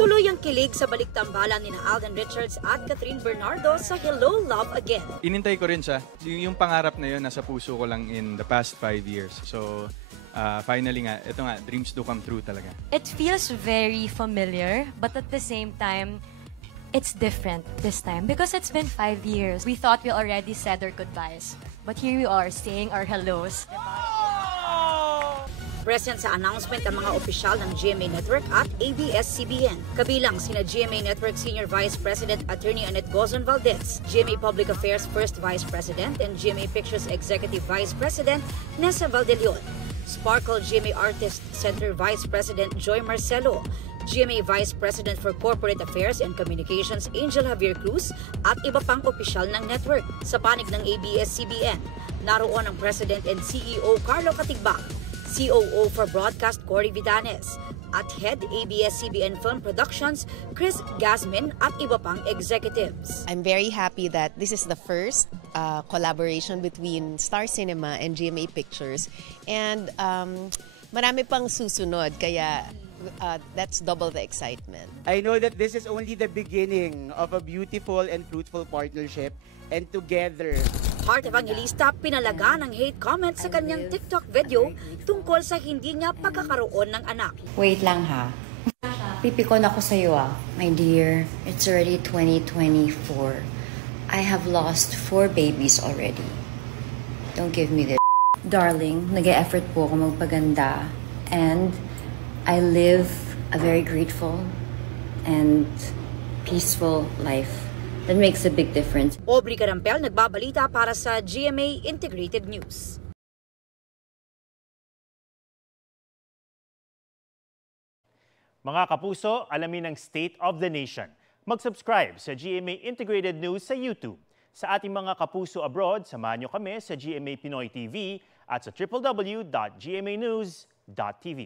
Tuloy ang kilig sa baliktambalan ni Alden Richards at Catherine Bernardo sa Hello, Love Again. Inintay ko rin siya. Yung pangarap na yun, nasa puso ko lang in the past 5 years. So, finally nga, ito nga, dreams do come true talaga. It feels very familiar, but at the same time, it's different this time because it's been 5 years. We thought we already said our goodbyes, but here we are saying our hellos. Present sa announcement ang mga opisyal ng GMA Network at ABS-CBN. Kabilang sina GMA Network Senior Vice President Attorney Annette Gozon Valdez, GMA Public Affairs First Vice President and GMA Pictures Executive Vice President Nessa Valdelion, Sparkle GMA Artist Center Vice President Joy Marcelo, GMA Vice President for Corporate Affairs and Communications Angel Javier Cruz at iba pang opisyal ng network. Sa panig ng ABS-CBN, naroon ang President and CEO Carlo Katigbak, COO for Broadcast Cory Vitanes, at Head ABS-CBN Film Productions Chris Gasmin at iba pang executives. I'm very happy that this is the first collaboration between Star Cinema and GMA Pictures, and marami pang susunod, kaya that's double the excitement. I know that this is only the beginning of a beautiful and fruitful partnership, and together Heart Evangelista pinalaga ng hate comments sa kanyang TikTok video tungkol sa hindi niya pagkakaroon ng anak. Wait lang ha. Pipikon ako sa iyo my dear. It's already 2024. I have lost 4 babies already. Don't give me this. Darling, nag-e-effort po ako magpaganda. And I live a very grateful and peaceful life. That makes a big difference. Aubrey Carampel nagbabalita para sa GMA Integrated News. Mga kapuso, alamin ang State of the Nation. Mag-subscribe sa GMA Integrated News sa YouTube. Sa ating mga kapuso abroad, samahan niyo kami sa GMA Pinoy TV at sa www.gmanews.tv.